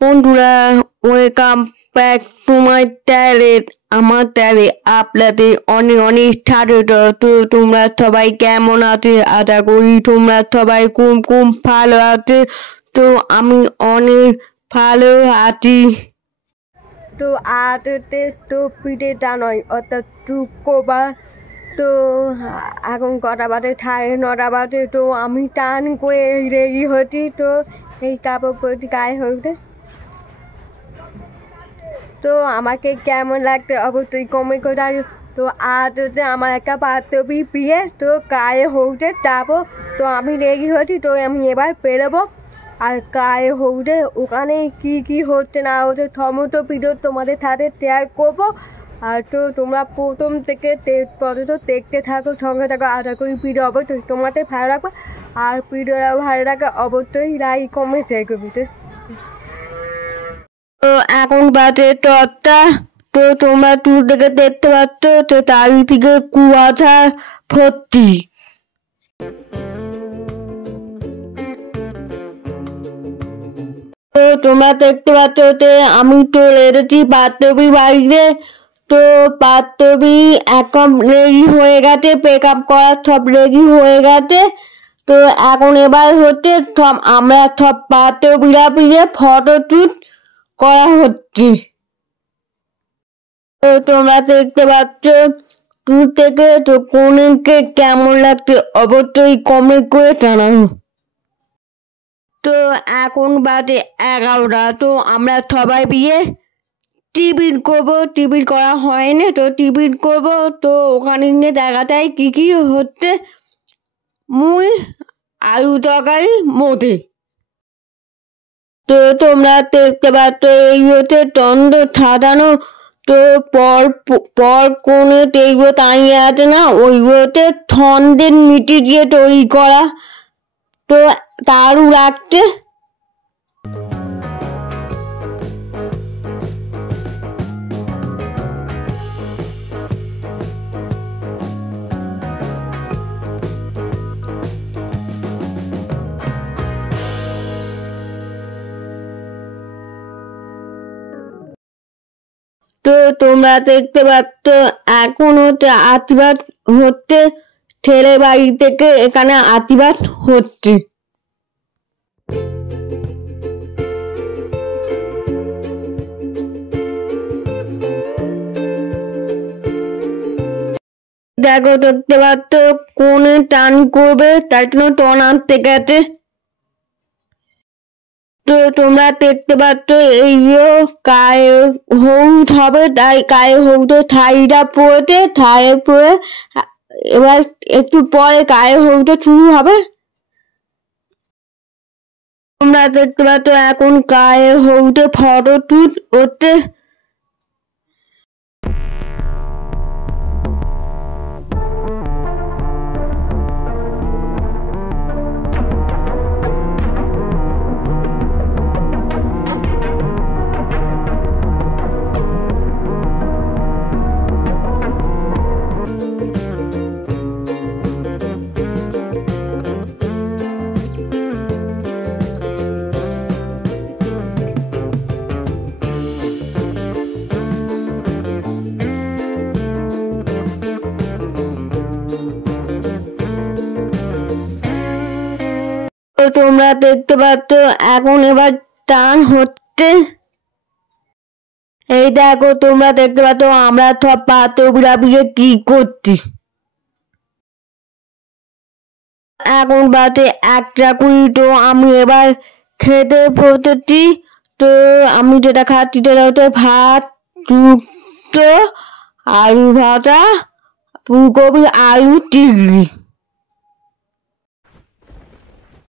বন্ধুরা, welcome back to my channel. আমার চ্যানেলে আপনাদের অনেক অনেক স্বাগত। তো তোমরা সবাই কেমন আছে? আশা করি তোমরা সবাই খুব খুব ভালো আছে। তো আমি অনেক ভালো আছি। তো আজ তো পিঠে নয়, অর্থাৎ শুক্রবার। তো এখন কটা বাজে? 9:30 বাজে। তো আমি টান করে রেডি হচ্ছি। তো এই কাপড় পরেছি গায়ে হতে। তো আমাকে কেমন লাগছে অবশ্যই কমেন্ট করে জানিও। তো আজ আমার একটা বান্ধবী বিয়ে, তো গায়ে হতে যাবো। তো আমি রেডি হচ্ছি। তো আমি এবার বেরোবো। আর গায়ে হতে ওখানে কি কি হচ্ছে না হচ্ছে সমস্ত ভিডিও তোমাদের সাথে শেয়ার করবো। আর তো তোমরা প্রথম থেকে পর্যন্ত দেখতে থাকো, সঙ্গে থাকো। আশা করি ভিডিও অবশ্যই তোমাদের ভালো লাগবে। আর ভিডিওটা ভালো লাগে অবশ্যই লাইক কমেন্ট শেয়ার করবে। তো এখন বাজে 10টা। তো তোমরা দূর থেকে দেখতে পাচ্ছ তো চারিদিকে কুয়াশা ভর্তি। তো তোমরা দেখতে পাচ্ছ যে আমি চলে এসেছি বান্ধবী বাড়িতে। তো বান্ধবী এখন রেডি হয়ে গেছে, মেক আপ করা সব রেডি হয়ে গেছে। তো এখন এবার হচ্ছে সব আমরা সব বান্ধবীরা মিলে ফটো শুট করা হচ্ছে। তো তোমরা দেখতে পাচ্ছ দূর থেকে। তো কোনকে কেমন লাগছে অবশ্যই কমেন্ট করে জানাও। তো এখন বাজে 11টা। তো আমরা সবাই বিয়ে টিফিন করবো। টিফিন করা হয়নি, তো টিফিন করবো। তো ওখানে নিয়ে দেখা যায় কি কি হচ্ছে। মুই আলু তরকারি মোদে। তো তোমরা দেখতে পাচ্ছ এই হচ্ছে তন্দ সাজানো। তো পর কোণে দেখবো দাঁড়িয়ে আছে না, ওইগুলোতে ছন্দের মিটি দিয়ে তৈরি করা। তো তারও লাগছে। তো তোমরা দেখতে পাচ্ছ এখন হচ্ছে আশীর্বাদ হচ্ছে, ছেলে বাড়ি থেকে এখানে আশীর্বাদ হচ্ছে। দেখো দেখতে পাচ্ছ কোনে টান করবে, তার জন্য টন আনতে গেছে। তো তোমরা দেখতে পাচ্ছ এই গায়ে হলুদ হবে, তাই গায়ে হলুদ থাইটা পড়েছে। থাইয়ে পরে এবার একটু পরে গায়ে হলুদ শুরু হবে। তোমরা দেখতে পাচ্ছ এখন গায়ে হলুদে ফটো শুট হচ্ছে। তো তোমরা দেখতে পাচ্ছ এখন এবার টান হচ্ছে। এই দেখো তোমরা দেখতে পাচ্ছ আমরা সব বান্ধবীরা মিলে কি করছি। এখন বাজে 1:20। তো আমি এবার খেতে বসেছি। তো আমি যেটা খাচ্ছি সেটা হচ্ছে ভাত, শুক্তো, আলু ভাজা, ফুলকপি, আলু, চিংড়ি।